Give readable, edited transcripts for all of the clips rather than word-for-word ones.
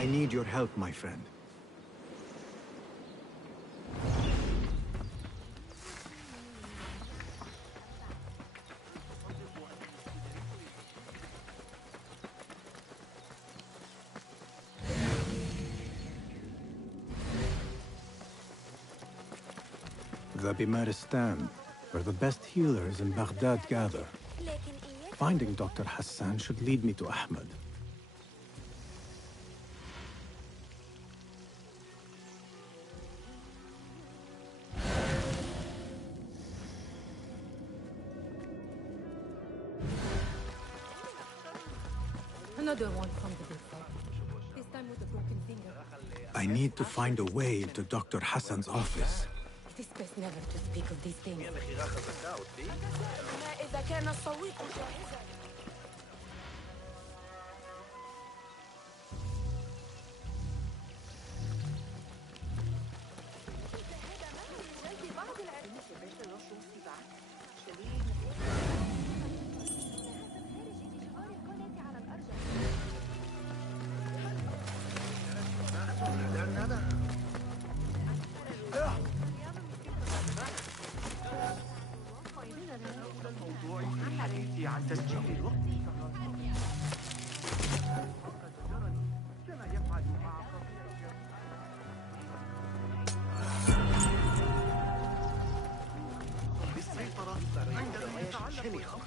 I need your help, my friend. The Bimaristan, where the best healers in Baghdad gather. Finding Dr. Hassan should lead me to Ahmed. Another one from the big side. This time with a broken finger. I need to find a way into Dr. Hassan's office. It is best never to speak of these things. عن تسجيل الوقت كما يفعل مع بالسيطرة عندما يتعلق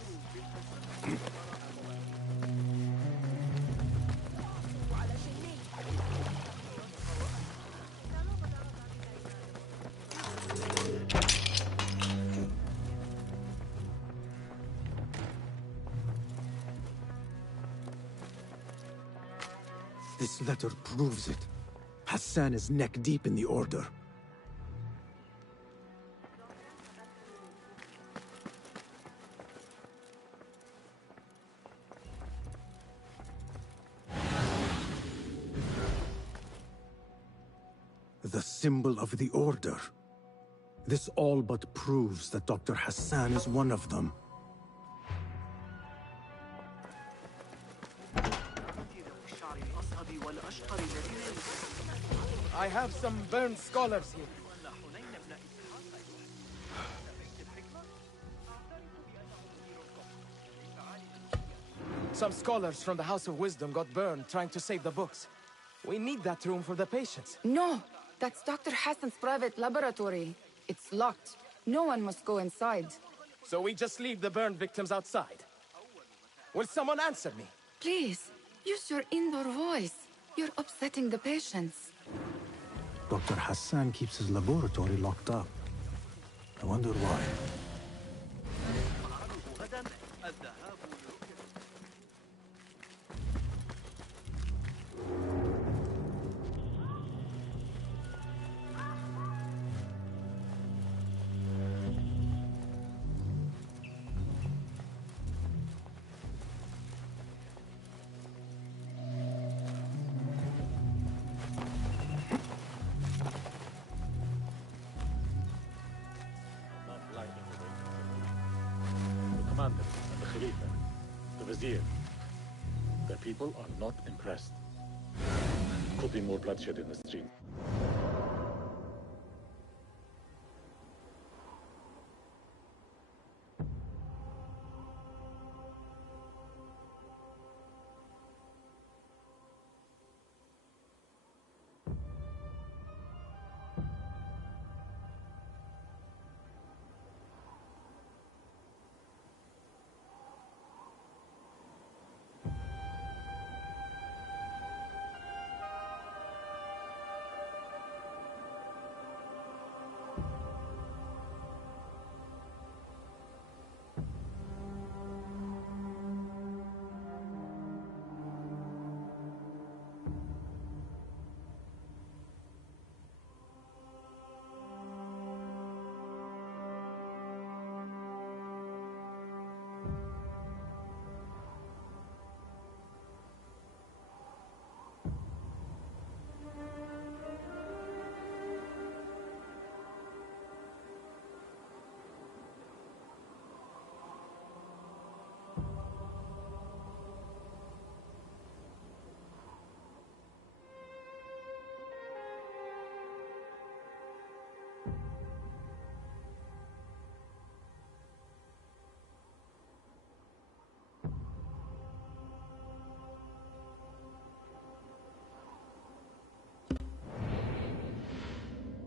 This letter proves it. Hassan is neck deep in the order. The symbol of the order. This all but proves that Dr. Hassan is one of them. I have some burned scholars here. Some scholars from the House of Wisdom got burned trying to save the books. We need that room for the patients. No, that's Dr. Hassan's private laboratory. It's locked. No one must go inside. So we just leave the burned victims outside. Will someone answer me? Please, use your indoor voice. You're upsetting the patients. Dr. Hassan keeps his laboratory locked up. I wonder why. Commander and the Khalifa, the Vizier. The people are not impressed. Could be more bloodshed in the street.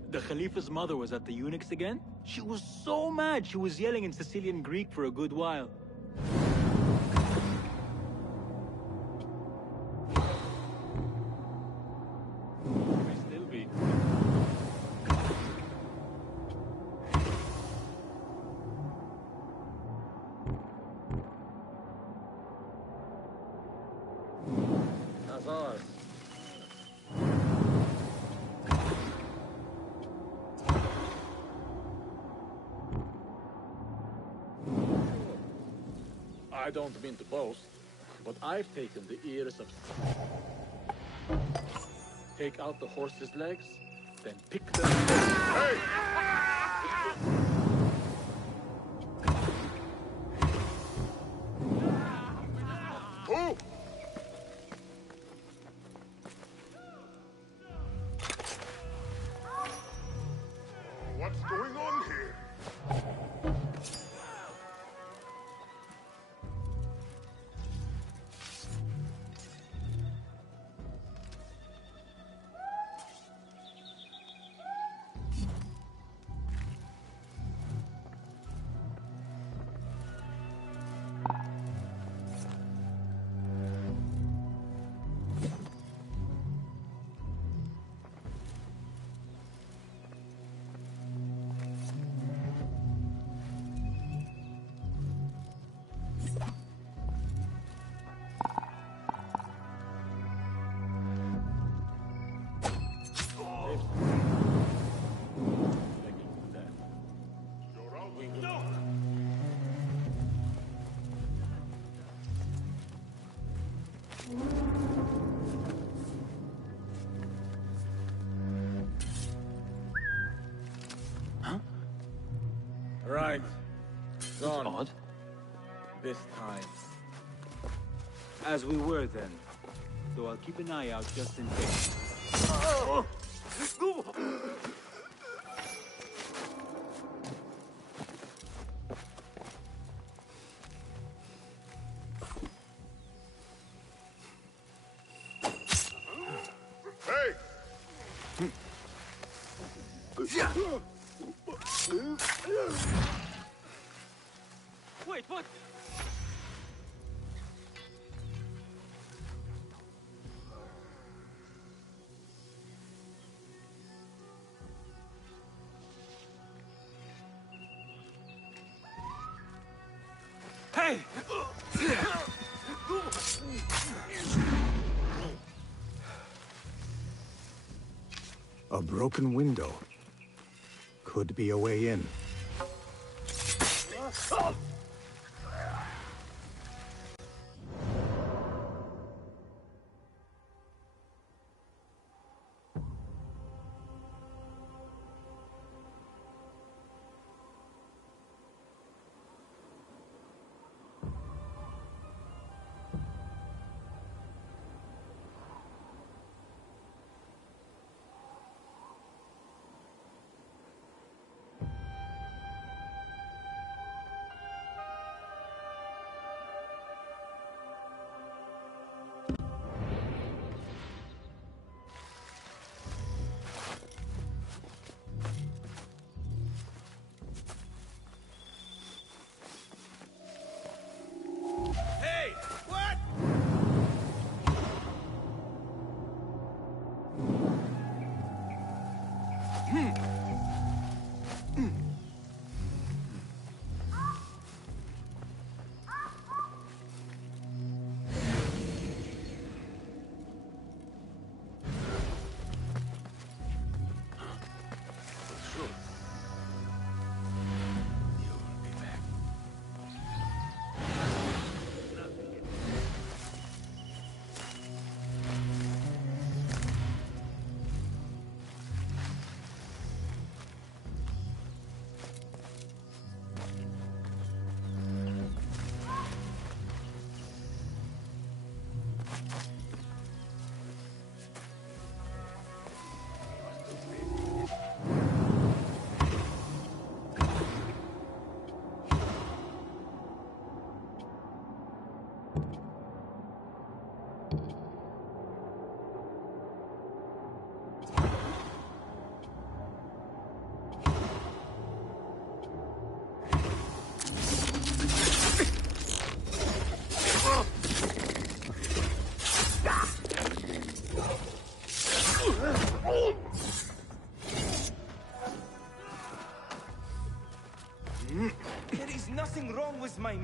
The Khalifa's mother was at the eunuchs again? She was so mad, she was yelling in Sicilian Greek for a good while. May still be. Azars. I don't mean to boast, but I've taken the ears of... Take out the horse's legs, then pick them... Hey! Who? What's going on here? Right. Gone. Odd. This time. As we were then. Though I'll keep an eye out just in case. Hey! Wait, what? Hey! A broken window. Could be a way in.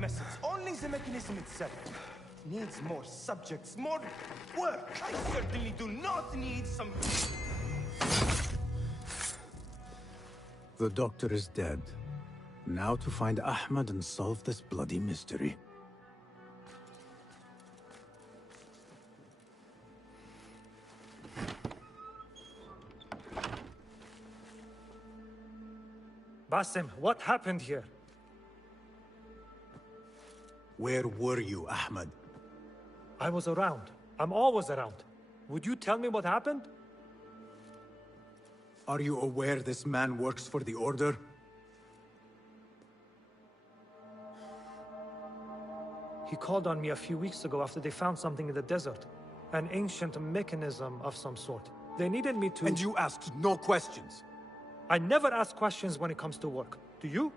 message. Only the mechanism itself needs more subjects, more work. I certainly do not need some... The doctor is dead. Now to find Ahmed and solve this bloody mystery. Basim, what happened here? Where were you, Ahmed? I was around. I'm always around. Would you tell me what happened? Are you aware this man works for the Order? He called on me a few weeks ago after they found something in the desert. An ancient mechanism of some sort. They needed me to... And you asked no questions? I never ask questions when it comes to work. Do you?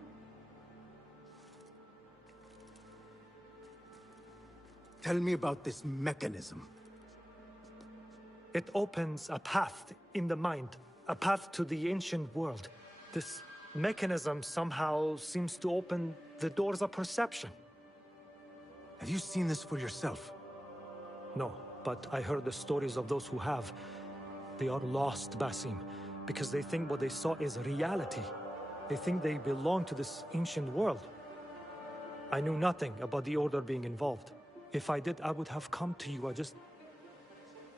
Tell me about this mechanism. It opens a path in the mind, a path to the ancient world. This mechanism somehow seems to open the doors of perception. Have you seen this for yourself? No, but I heard the stories of those who have. They are lost, Basim, because they think what they saw is reality. They think they belong to this ancient world. I knew nothing about the Order being involved. If I did, I would have come to you.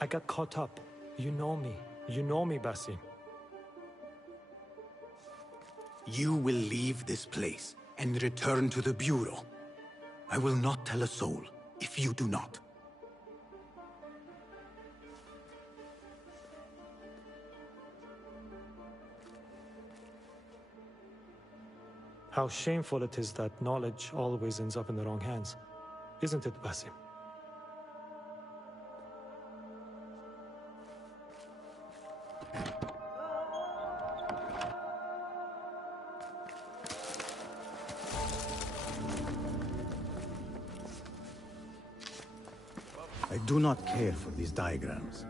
I got caught up. You know me. You know me, Basim. You will leave this place and return to the Bureau. I will not tell a soul if you do not. How shameful it is that knowledge always ends up in the wrong hands. Isn't it, Basim? I do not care for these diagrams.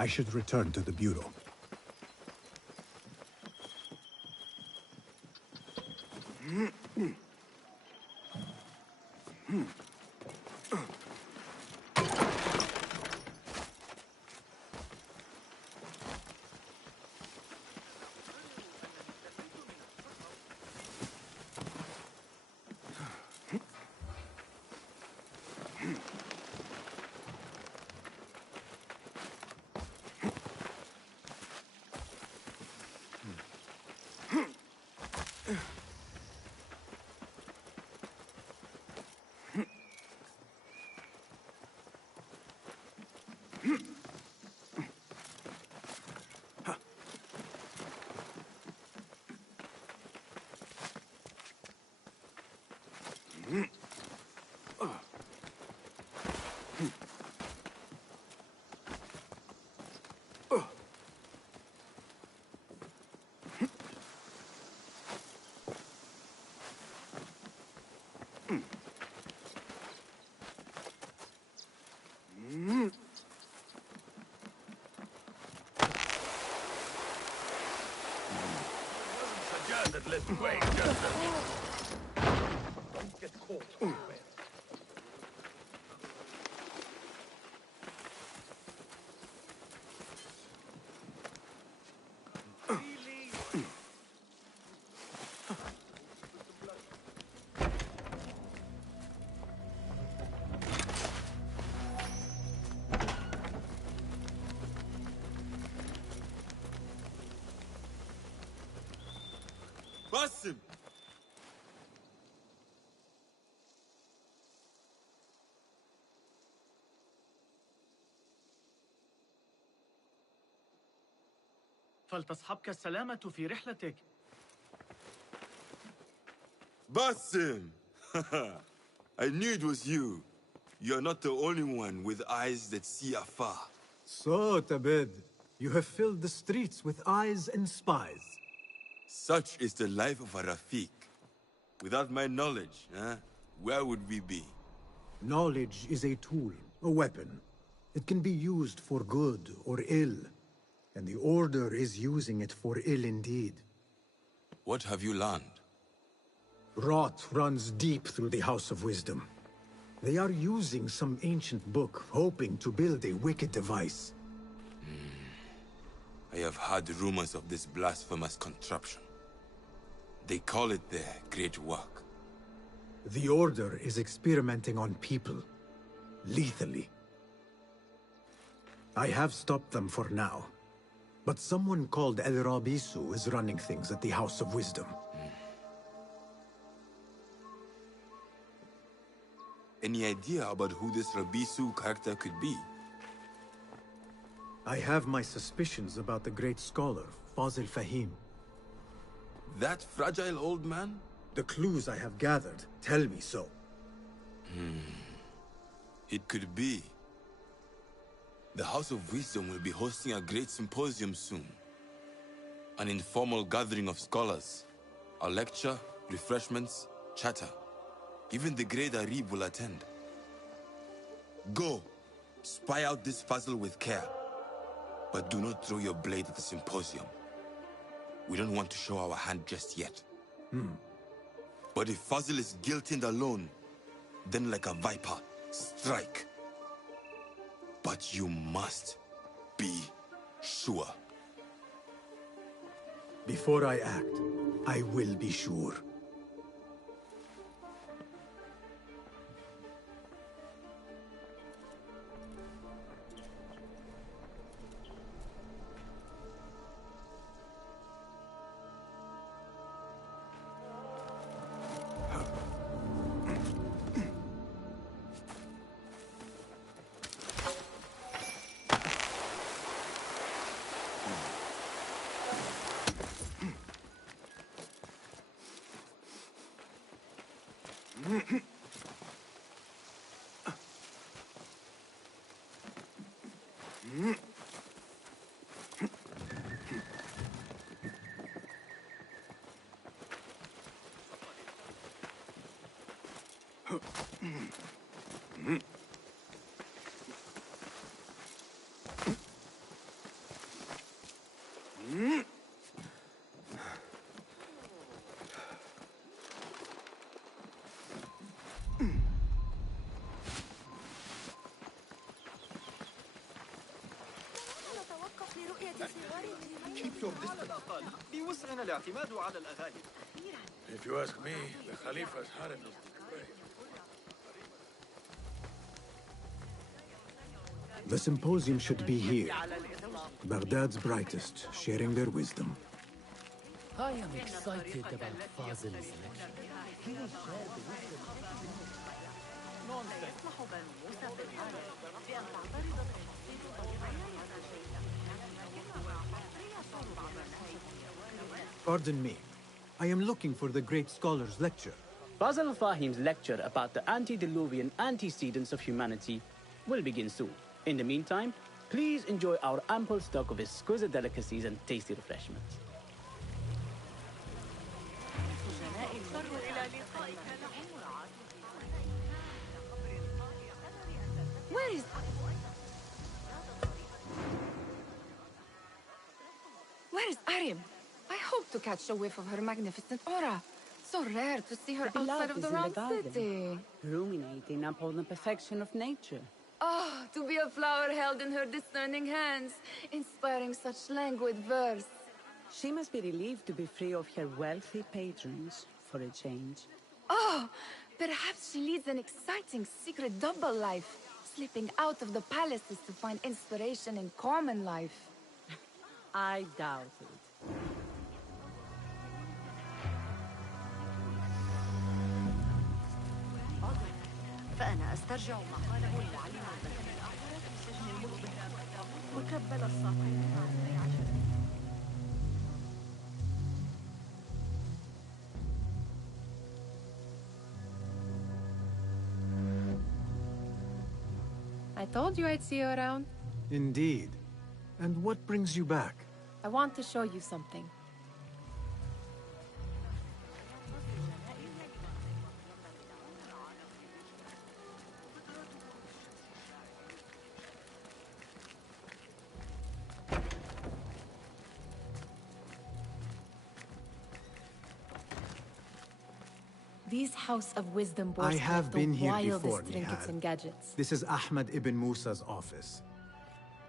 I should return to the Bureau. Let's wait just a minute. Don't get caught. Basim! فلتصحبك السلامة في رحلتك. Basim! I knew it was you. You're not the only one with eyes that see afar. So, Tabid, you have filled the streets with eyes and spies. Such is the life of a Rafiq. Without my knowledge, where would we be? Knowledge is a tool, a weapon. It can be used for good or ill. And the Order is using it for ill indeed. What have you learned? Rot runs deep through the House of Wisdom. They are using some ancient book, hoping to build a wicked device. I have heard rumors of this blasphemous contraption. They call it their great work. The Order is experimenting on people, lethally. I have stopped them for now. But someone called El Rabisu is running things at the House of Wisdom. Any idea about who this Rabisu character could be? I have my suspicions about the great scholar, Fazil Fahim. That fragile old man? The clues I have gathered tell me so. It could be. The House of Wisdom will be hosting a great symposium soon. An informal gathering of scholars. A lecture, refreshments, chatter. Even the great Arib will attend. Go, spy out this puzzle with care. But do not throw your blade at the symposium. We don't want to show our hand just yet. But if Fazil is guilty and alone, then like a viper, strike. But you must be sure. Before I act, I will be sure. Keep your distance. بوسعنا الاعتماد على الأغاني. If you ask me, the Khalifa's harem is great. The symposium should be here. Baghdad's brightest, sharing their wisdom. I am excited about Fazil's lecture. He will share the wisdom. Pardon me. I am looking for the great scholar's lecture. Fazl Fahim's lecture about the antediluvian antecedents of humanity will begin soon. In the meantime, please enjoy our ample stock of exquisite delicacies and tasty refreshments. Where is Arim? I hope to catch a whiff of her magnificent aura. So rare to see her outside of the round city. Ruminating upon the perfection of nature. Ah, to be a flower held in her discerning hands, inspiring such languid verse. She must be relieved to be free of her wealthy patrons, for a change. Oh, perhaps she leads an exciting secret double life, slipping out of the palaces to find inspiration in common life. I doubt it. فأنا أسترجع ما قاله المعلم الذكي في السجن المظلم وكبل الساقين. I told you I'd see you around. Indeed. And what brings you back? I want to show you something. These House of Wisdom boards I have been here wildest before, trinkets Nihal. and gadgets. This is Ahmed ibn Musa's office.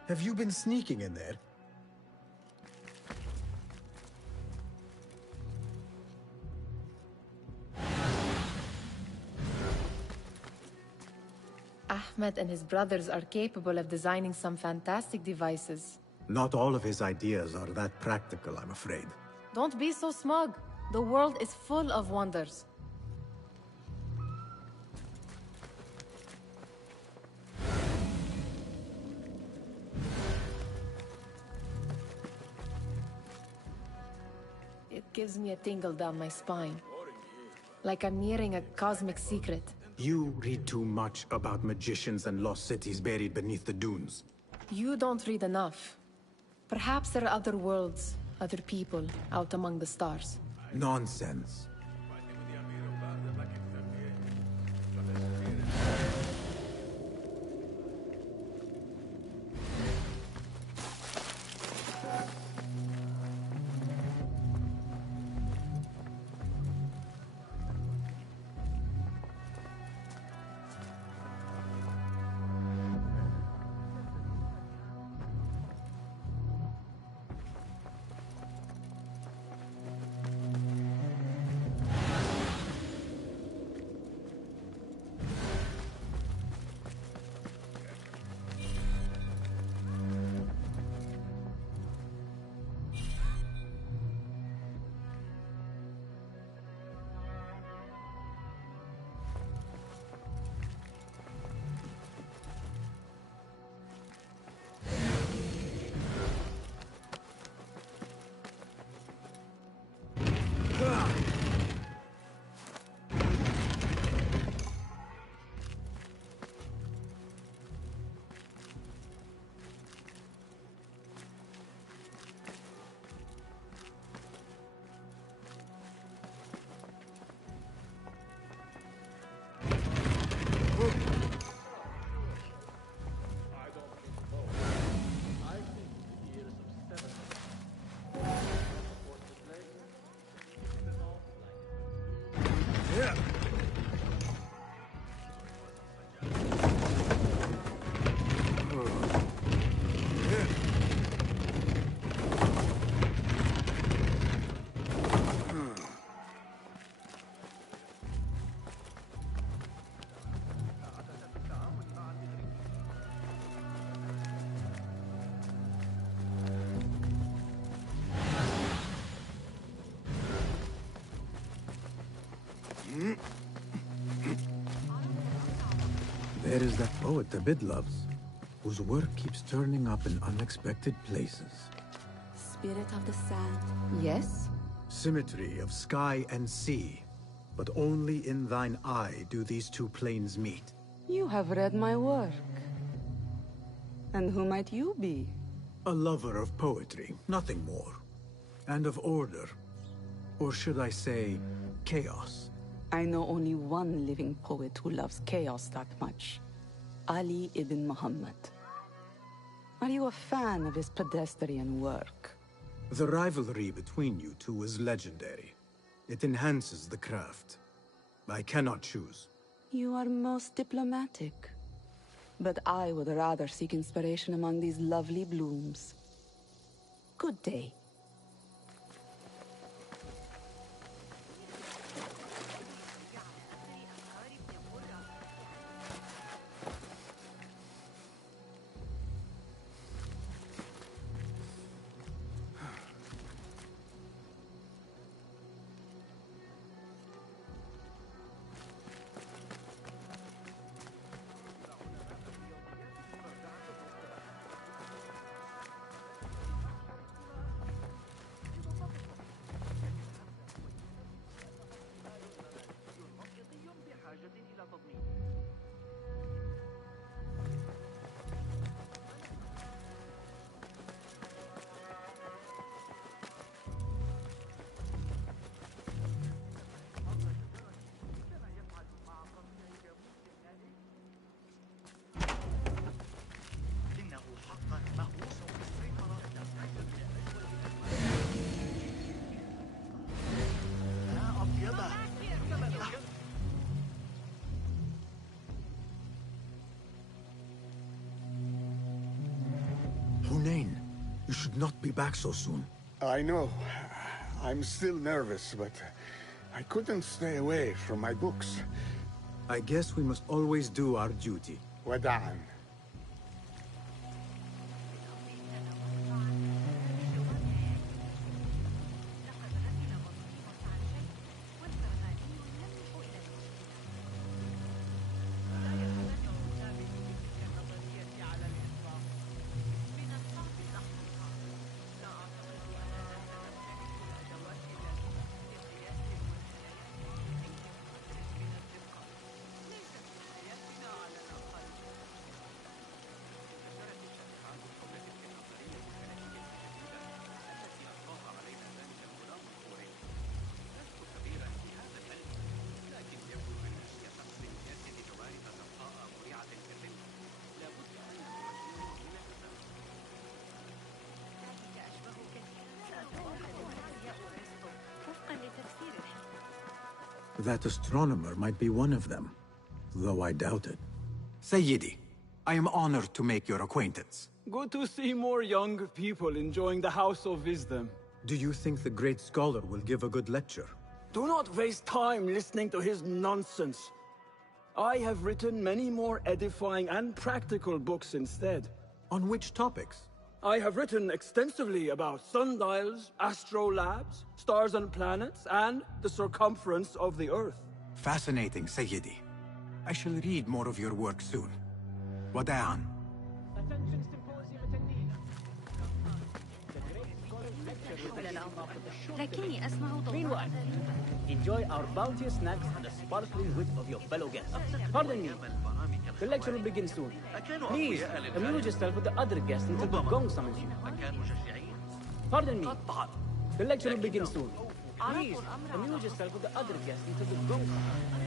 Have you been sneaking in there? Ahmed and his brothers are capable of designing some fantastic devices. Not all of his ideas are that practical, I'm afraid. Don't be so smug. The world is full of wonders. It gives me a tingle down my spine. Like I'm nearing a cosmic secret. You read too much about magicians and lost cities buried beneath the dunes. You don't read enough. Perhaps there are other worlds, other people, out among the stars. Nonsense. There is that poet the Bid loves, whose work keeps turning up in unexpected places. Spirit of the sand. Yes? Symmetry of sky and sea, but only in thine eye do these two planes meet. You have read my work. And who might you be? A lover of poetry, nothing more. And of order. Or should I say, chaos. I know only one living poet who loves chaos that much. Ali ibn Muhammad. Are you a fan of his pedestrian work? The rivalry between you two is legendary. It enhances the craft. I cannot choose. You are most diplomatic. But I would rather seek inspiration among these lovely blooms. Good day. explain. You should not be back so soon. I know. I'm still nervous, but I couldn't stay away from my books. I guess we must always do our duty. وداعا. That astronomer might be one of them, though I doubt it. Sayyidi, I am honored to make your acquaintance. Good to see more young people enjoying the House of Wisdom. Do you think the great scholar will give a good lecture? Do not waste time listening to his nonsense. I have written many more edifying and practical books instead. On which topics? I have written extensively about sundials, astrolabes, stars and planets, and the circumference of the Earth. Fascinating, Sayyidi. I shall read more of your work soon. Wada'an. Meanwhile, enjoy our bounteous snacks and the sparkling wit of your fellow guests. Pardon me. The lecture will begin soon. Please, amuse yourself with the other guests until the gong summons you. Pardon me. The lecture will begin soon. Please, amuse yourself with the other guests until the gong summons you.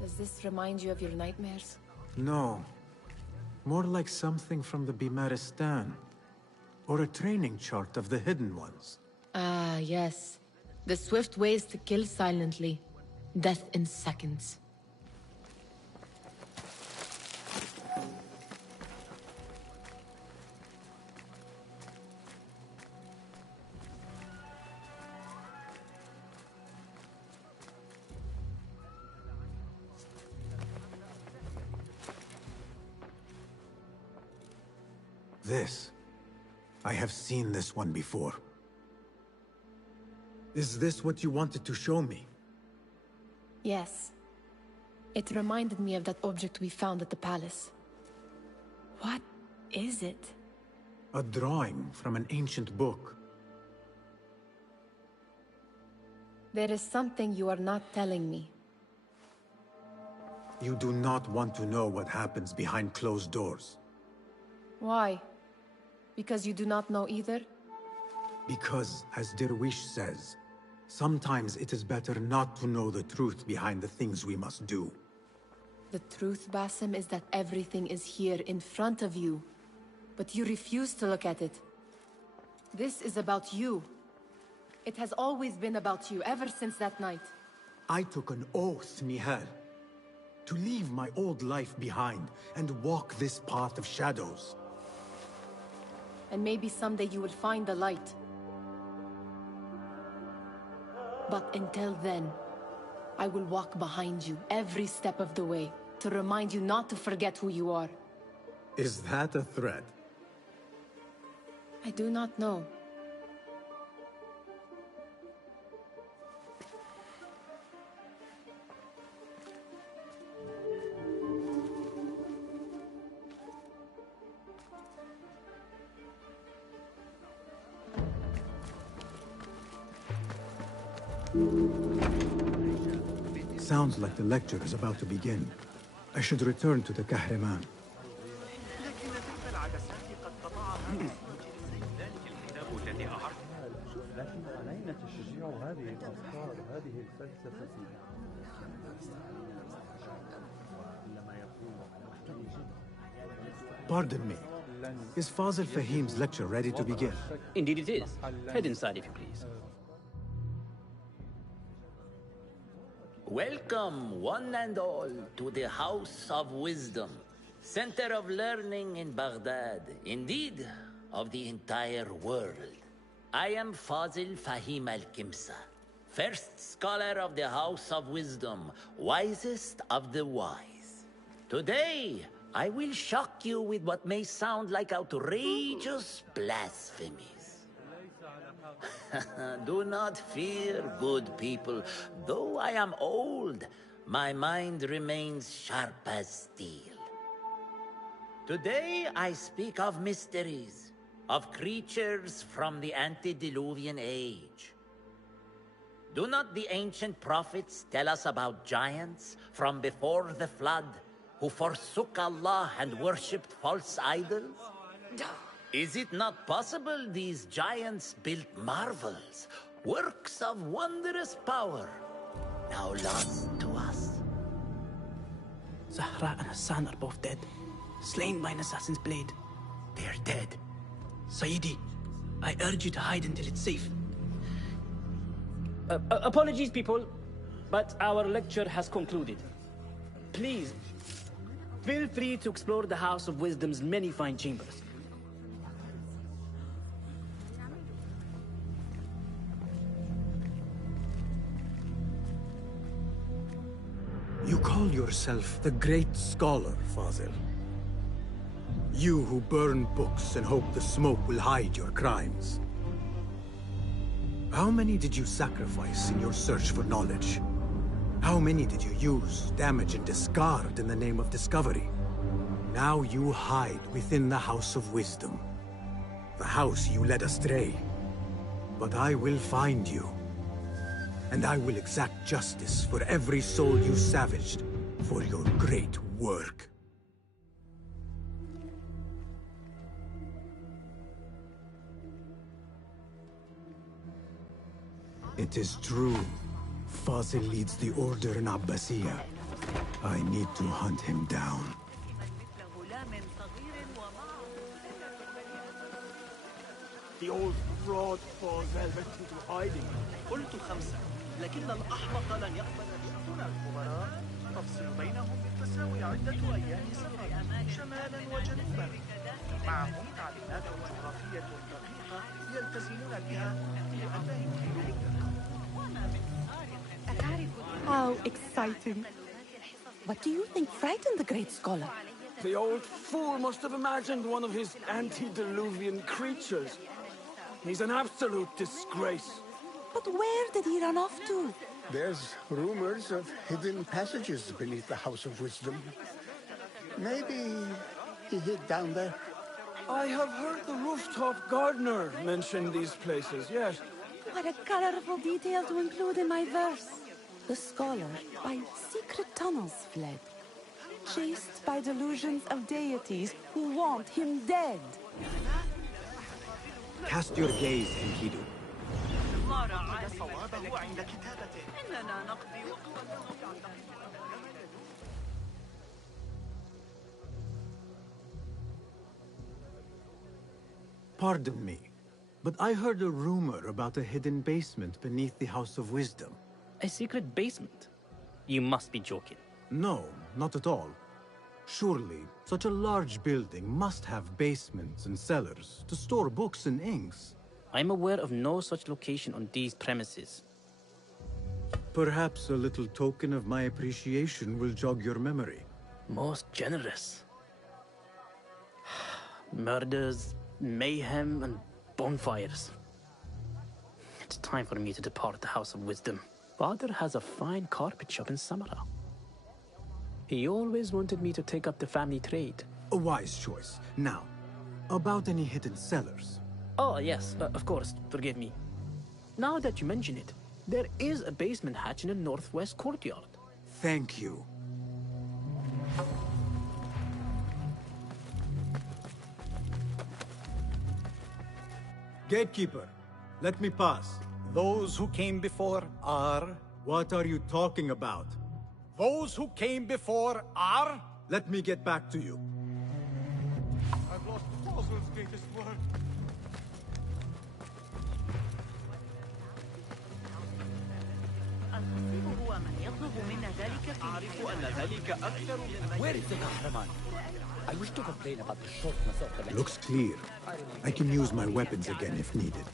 Does this remind you of your nightmares? No. More like something from the Bimaristan. Or a training chart of the Hidden Ones. Ah, yes. The swift ways to kill silently. Death in seconds. This. I have seen this one before. Is this what you wanted to show me? Yes. It reminded me of that object we found at the palace. What is it? A drawing from an ancient book. There is something you are not telling me. You do not want to know what happens behind closed doors. Why? Because you do not know either? Because, as Derwish says, sometimes it is better not to know the truth behind the things we must do. The truth, Basim, is that everything is here in front of you. But you refuse to look at it. This is about you. It has always been about you, ever since that night. I took an oath, Nihal, to leave my old life behind and walk this path of shadows. And maybe someday you will find the light. But until then, I will walk behind you every step of the way to remind you not to forget who you are. Is that a threat? I do not know. Sounds like the lecture is about to begin. I should return to the Kahraman. لكن علينا تشجيع هذه الأفكار هذه الفلسفة عندما يقول محتاج Pardon me. Is Fazil Fahim's lecture ready to begin? Indeed it is. Head inside if you please. Welcome, one and all, to the House of Wisdom, center of learning in Baghdad, indeed, of the entire world. I am Fazil Fahim al-Kimsa, first scholar of the House of Wisdom, wisest of the wise. Today, I will shock you with what may sound like outrageous blasphemies. Do not fear, good people. Though I am old, my mind remains sharp as steel. Today I speak of mysteries, of creatures from the antediluvian age. Do not the ancient prophets tell us about giants from before the flood who forsook Allah and worshipped false idols? Is it not possible these giants built marvels, works of wondrous power, now lost to us? Zahra and Hassan are both dead, slain by an assassin's blade. They are dead. Sayyidi, I urge you to hide until it's safe. Apologies, people, but our lecture has concluded. Please, feel free to explore the House of Wisdom's many fine chambers. You call yourself the great scholar, Fazil. You who burn books and hope the smoke will hide your crimes. How many did you sacrifice in your search for knowledge? How many did you use, damage, and discard in the name of discovery? Now you hide within the House of Wisdom. The house you led astray. But I will find you. And I will exact justice for every soul you savaged for your great work. It is true. Fazil leads the order in Abbasiyya. I need to hunt him down. The old fraud falls velvet into hiding. قلت 5 لكن الأحمق لن يقبل بأسنا الخبراء تفصل بينهم بالتساوي عدة أيام سفر شمالا وجنوبا معهم تعليمات جغرافية دقيقة يلتزمون بها في 200 كيلومتر. How exciting. What do you think frightened the great scholar? The old fool must have imagined one of his antediluvian creatures. He's an absolute disgrace. But where did he run off to? There's rumors of hidden passages beneath the House of Wisdom. Maybe he hid down there. I have heard the rooftop gardener mention these places, yes. What a colorful detail to include in my verse. The scholar by secret tunnels fled, chased by delusions of deities who want him dead. Cast your gaze, Enkidu. Pardon me, but I heard a rumor about a hidden basement beneath the House of Wisdom. A secret basement? You must be joking. No, not at all. Surely, such a large building must have basements and cellars to store books and inks. I'm aware of no such location on these premises. Perhaps a little token of my appreciation will jog your memory. Most generous. Murders, mayhem, and bonfires. It's time for me to depart the House of Wisdom. Father has a fine carpet shop in Samara. He always wanted me to take up the family trade. A wise choice. Now, about any hidden cellars. Oh, yes, of course. Forgive me. Now that you mention it, there is a basement hatch in the northwest courtyard. Thank you. Gatekeeper, let me pass. Those who came before are... What are you talking about? Those who came before are... Let me get back to you. world's greatest work. الخطيب هو من يطلب منا ذلك في أعرف أن ذلك أكثر مما Where is the Kahraman? I wish to complain about the shortness of the lecture. Looks clear. I can use my weapons again if needed.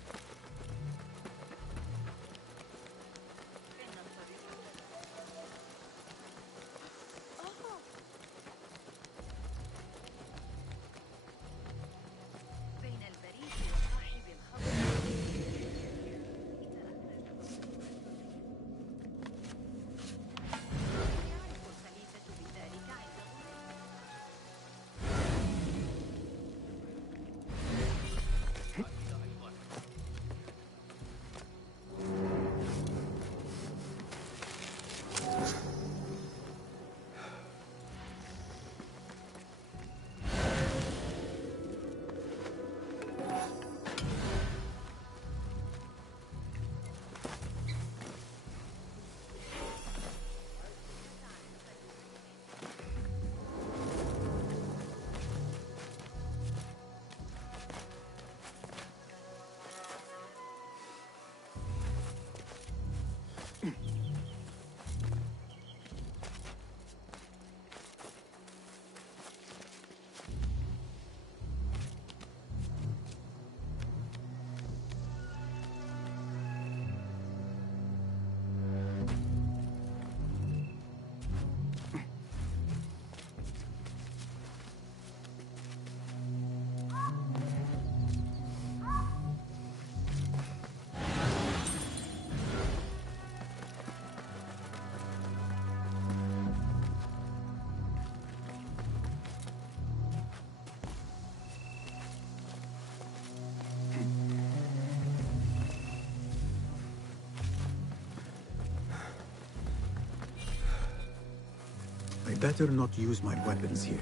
I better not use my weapons here.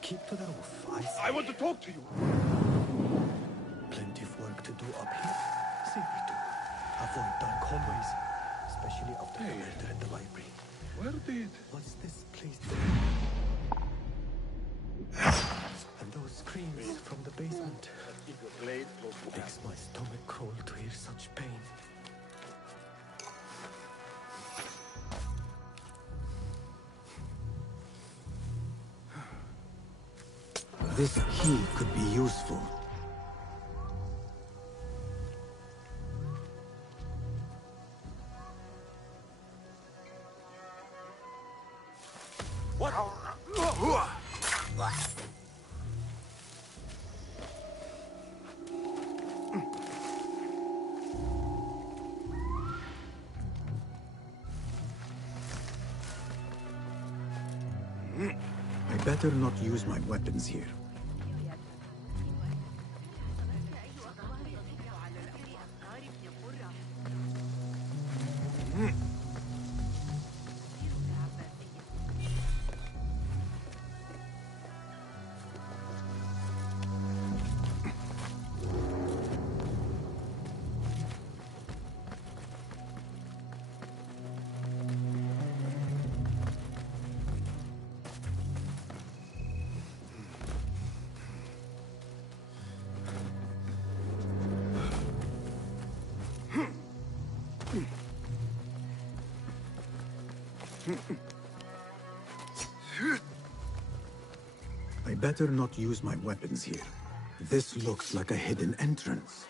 Keep to the roof. I want to talk to you. Plenty of work to do up here. See me too. Avoid dark hallways, especially after the murder at the library. Where did... What's this place? And those screams from the basement. Keep your blade close to Makes my stomach crawl to hear such pain. This key could be useful. What? I better not use my weapons here. I better not use my weapons here. This looks like a hidden entrance.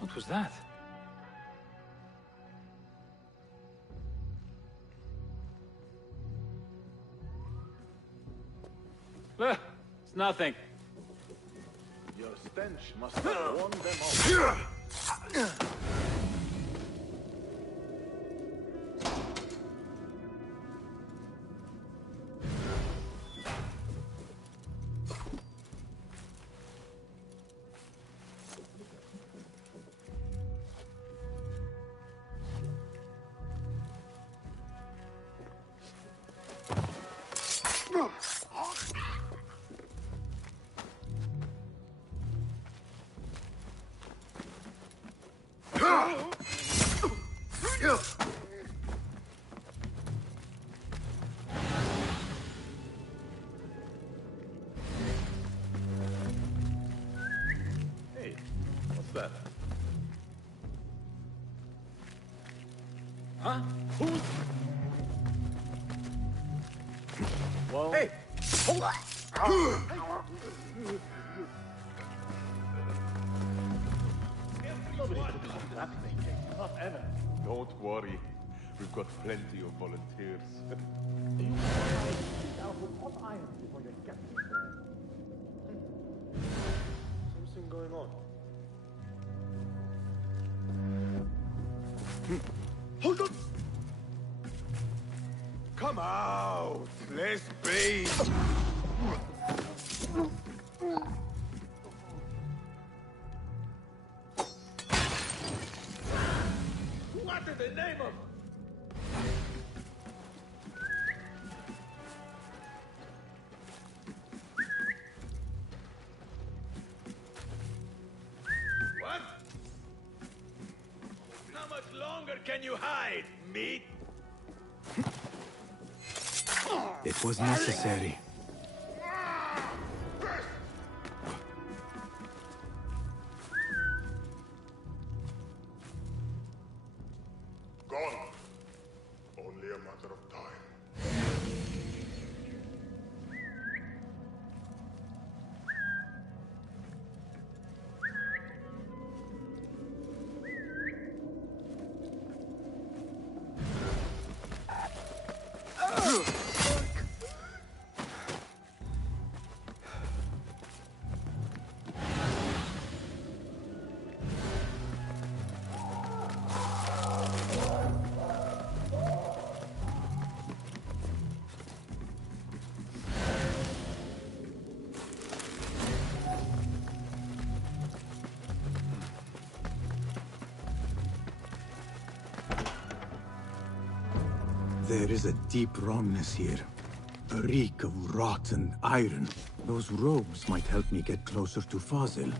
What was that? It's nothing. Your stench must have warned them off. Hey, what's that? Huh? Who's... Whoa. Hey! Don't worry. We've got plenty of volunteers. Something going on. Hold on! Come out! Let's bathe! What in the name of... What? How much longer can you hide, meat? It was necessary. Gone. Only a matter of time. There is a deep wrongness here. A reek of rotten iron. Those robes might help me get closer to Fazil.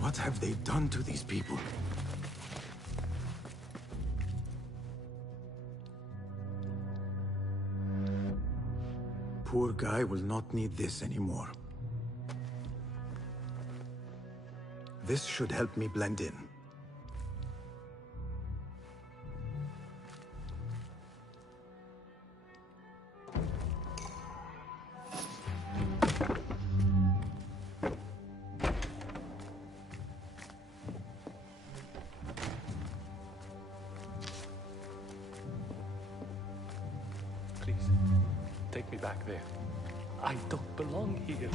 What have they done to these people? Poor guy will not need this anymore. This should help me blend in. Please, take me back there. I don't belong here.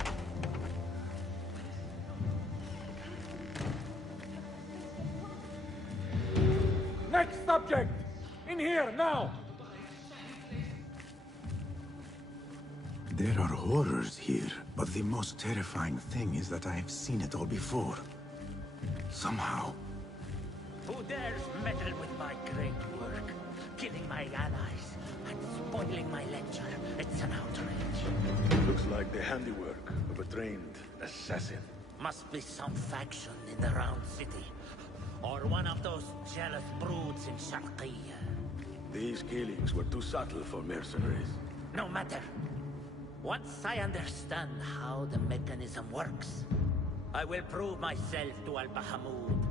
Next subject! In here, now! There are horrors here, but the most terrifying thing is that I have seen it all before. Somehow. Who dares meddle with my great work? Killing my allies and spoiling my lecture. It's an outrage. Looks like the handiwork of a trained assassin. Must be some faction in the Round City. Or one of those jealous broods in Sharqiyya. These killings were too subtle for mercenaries. No matter. Once I understand how the mechanism works, I will prove myself to Al-Bahamud.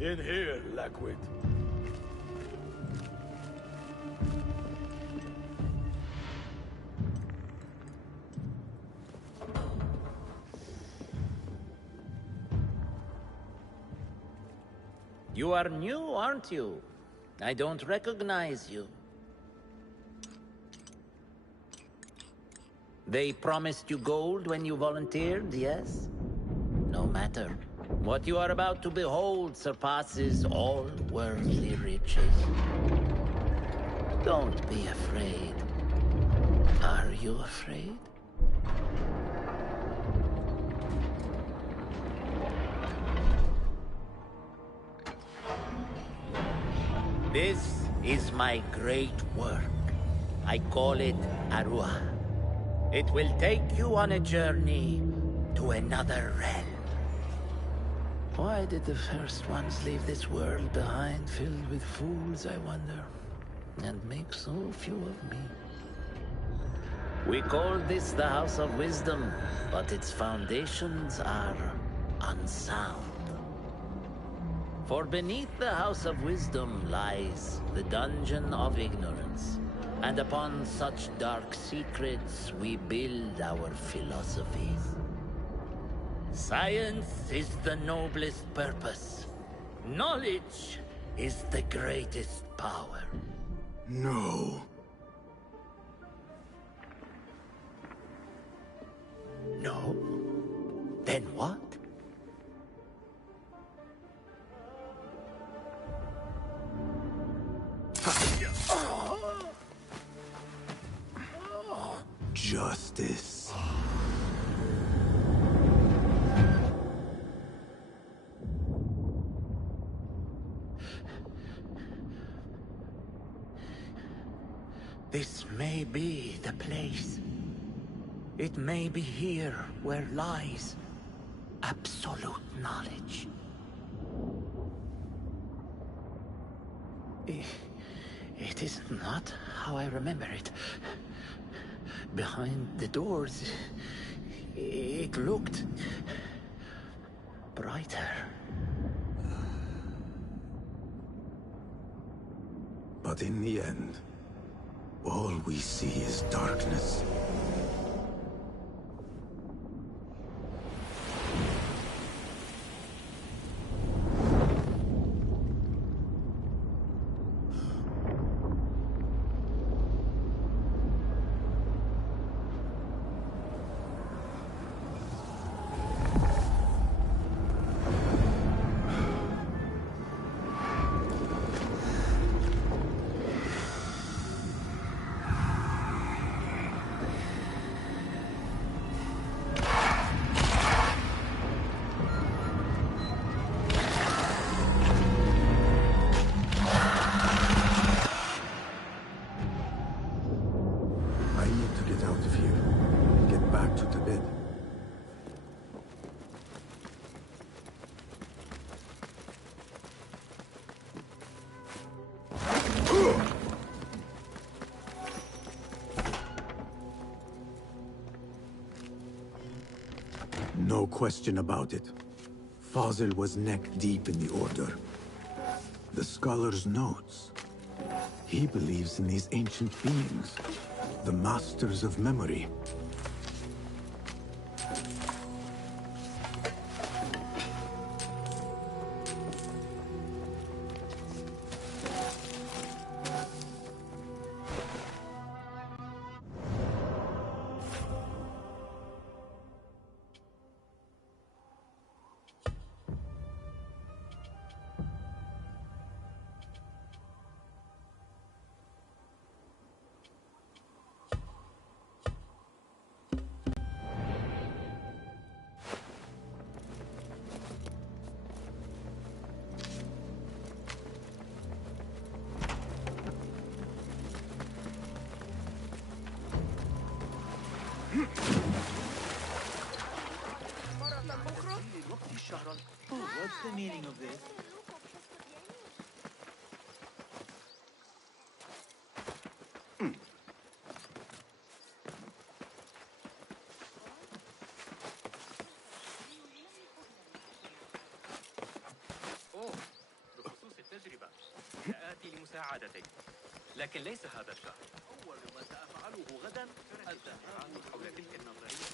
In here, Lackwit. You are new, aren't you? I don't recognize you. They promised you gold when you volunteered, yes? No matter. What you are about to behold surpasses all worldly riches. Don't be afraid. Are you afraid? This is my great work. I call it Arua. It will take you on a journey to another realm. Why did the first ones leave this world behind filled with fools, I wonder? And make so few of me. We call this the House of Wisdom, but its foundations are unsound. For beneath the House of Wisdom lies the Dungeon of Ignorance, and upon such dark secrets we build our philosophies. Science is the noblest purpose. Knowledge is the greatest power. No. No? Then what? Justice. This may be the place. It may be here where lies absolute knowledge. It is not how I remember it. Behind the doors, it looked brighter. But in the end, all we see is darkness. No question about it. Fazil was neck-deep in the Order. The scholar's notes. He believes in these ancient beings, the masters of memory. What's the meaning of this? بخصوص التجربة سآتي لمساعدتك لكن ليس هذا الشهر أول ما سأفعله غدا الذهاب حول تلك النظرية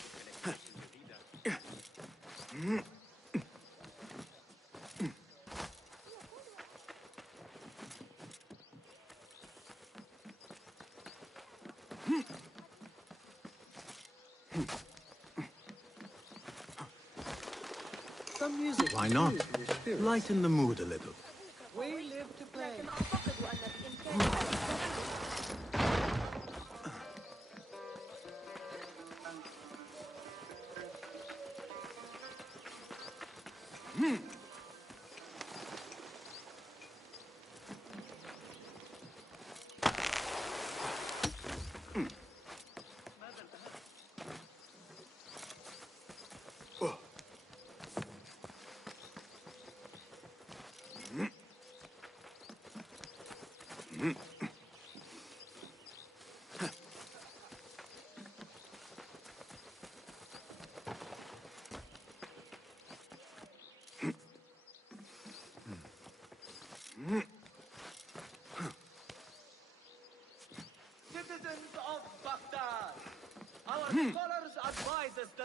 الفلكية الجديدة Some music. Why not? Lighten the mood a little. We live to play.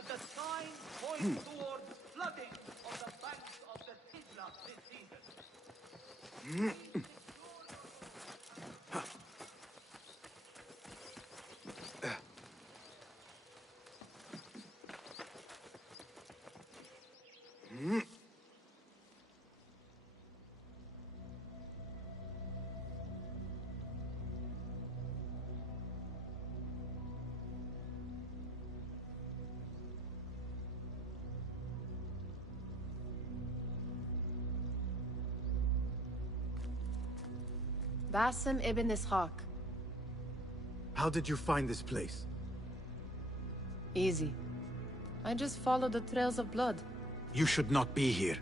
that the signs point towards flooding on the banks of the Tisla this season. Basim ibn Ishaq. How did you find this place? Easy. I just followed the trails of blood. You should not be here.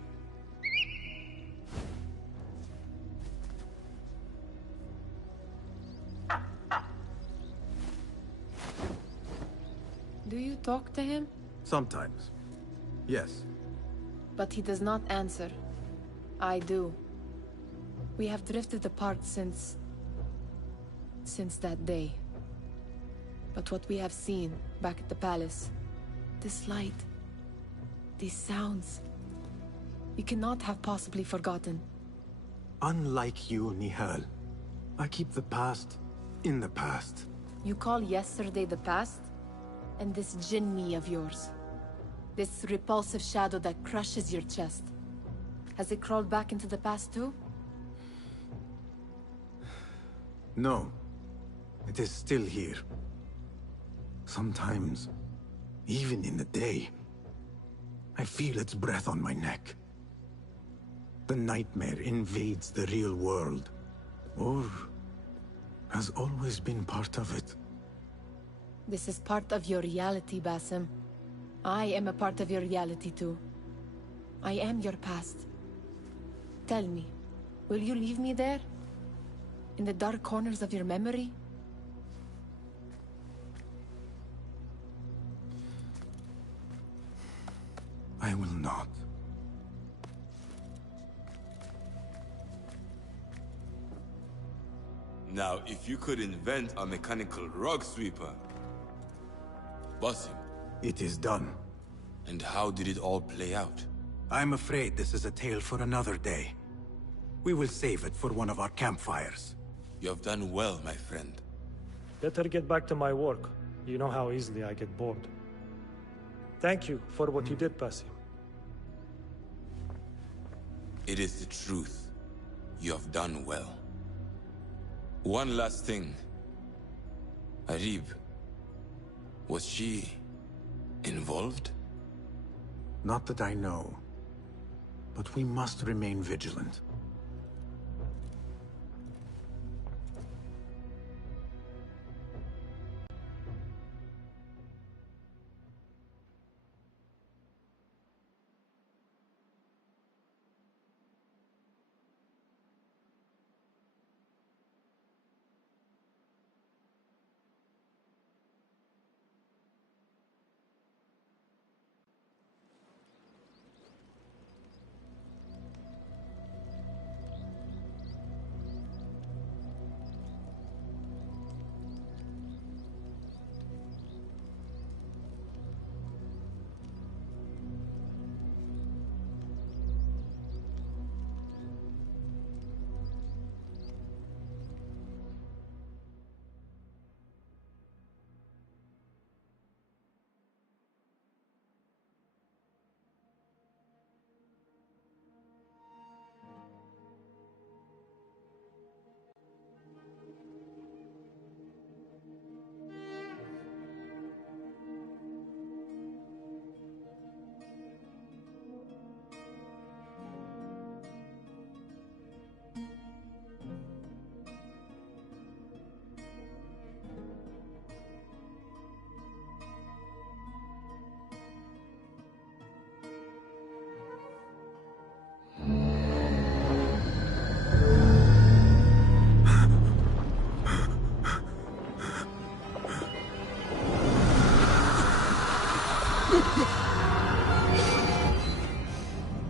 Do you talk to him? Sometimes. Yes. But he does not answer. I do. We have drifted apart since that day. But what we have seen back at the palace, this light, these sounds, we cannot have possibly forgotten. Unlike you, Nihal, I keep the past in the past. You call yesterday the past? And this jinni of yours, this repulsive shadow that crushes your chest, has it crawled back into the past too? No. It is still here. Sometimes, even in the day, I feel its breath on my neck. The nightmare invades the real world, or has always been part of it. This is part of your reality, Basim. I am a part of your reality too. I am your past. Tell me, will you leave me there? In the dark corners of your memory? I will not. Now, if you could invent a mechanical rug sweeper... Basim. It is done. And how did it all play out? I'm afraid this is a tale for another day. We will save it for one of our campfires. You have done well, my friend. Better get back to my work. You know how easily I get bored. Thank you for what you did, Basim. It is the truth. You have done well. One last thing. Arib. Was she... involved? Not that I know. But we must remain vigilant.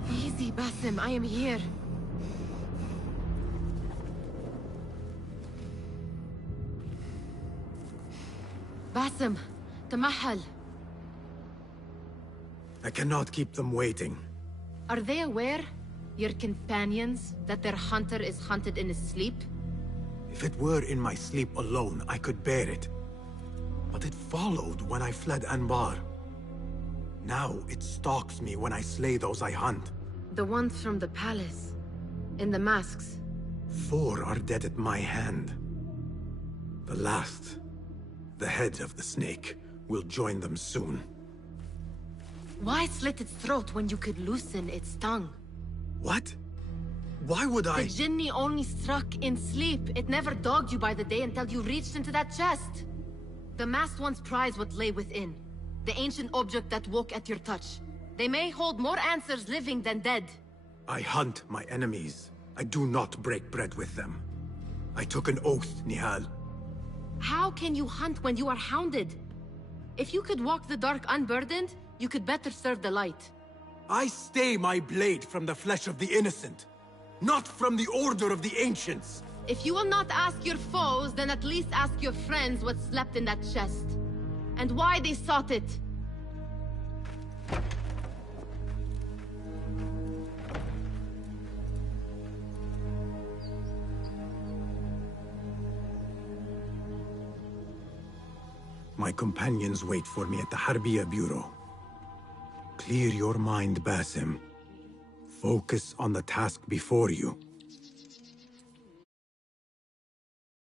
Easy, Basim, I am here. Basim, تمهل. I cannot keep them waiting. Are they aware, your companions, that their hunter is hunted in his sleep? If it were in my sleep alone, I could bear it. But it followed when I fled Anbar. Now it stalks me when I slay those I hunt. The ones from the palace. In the masks. 4 are dead at my hand. The last, the head of the snake, will join them soon. Why slit its throat when you could loosen its tongue? What? Why would I? The Jinni only struck in sleep. It never dogged you by the day until you reached into that chest. The masked ones prize what lay within. The ancient object that woke at your touch. They may hold more answers living than dead. I hunt my enemies. I do not break bread with them. I took an oath, Nihal. How can you hunt when you are hounded? If you could walk the dark unburdened, you could better serve the light. I stay my blade from the flesh of the innocent, not from the order of the ancients. If you will not ask your foes, then at least ask your friends what slept in that chest. And why they sought it. My companions wait for me at the Harbiya Bureau. Clear your mind, Basim. Focus on the task before you.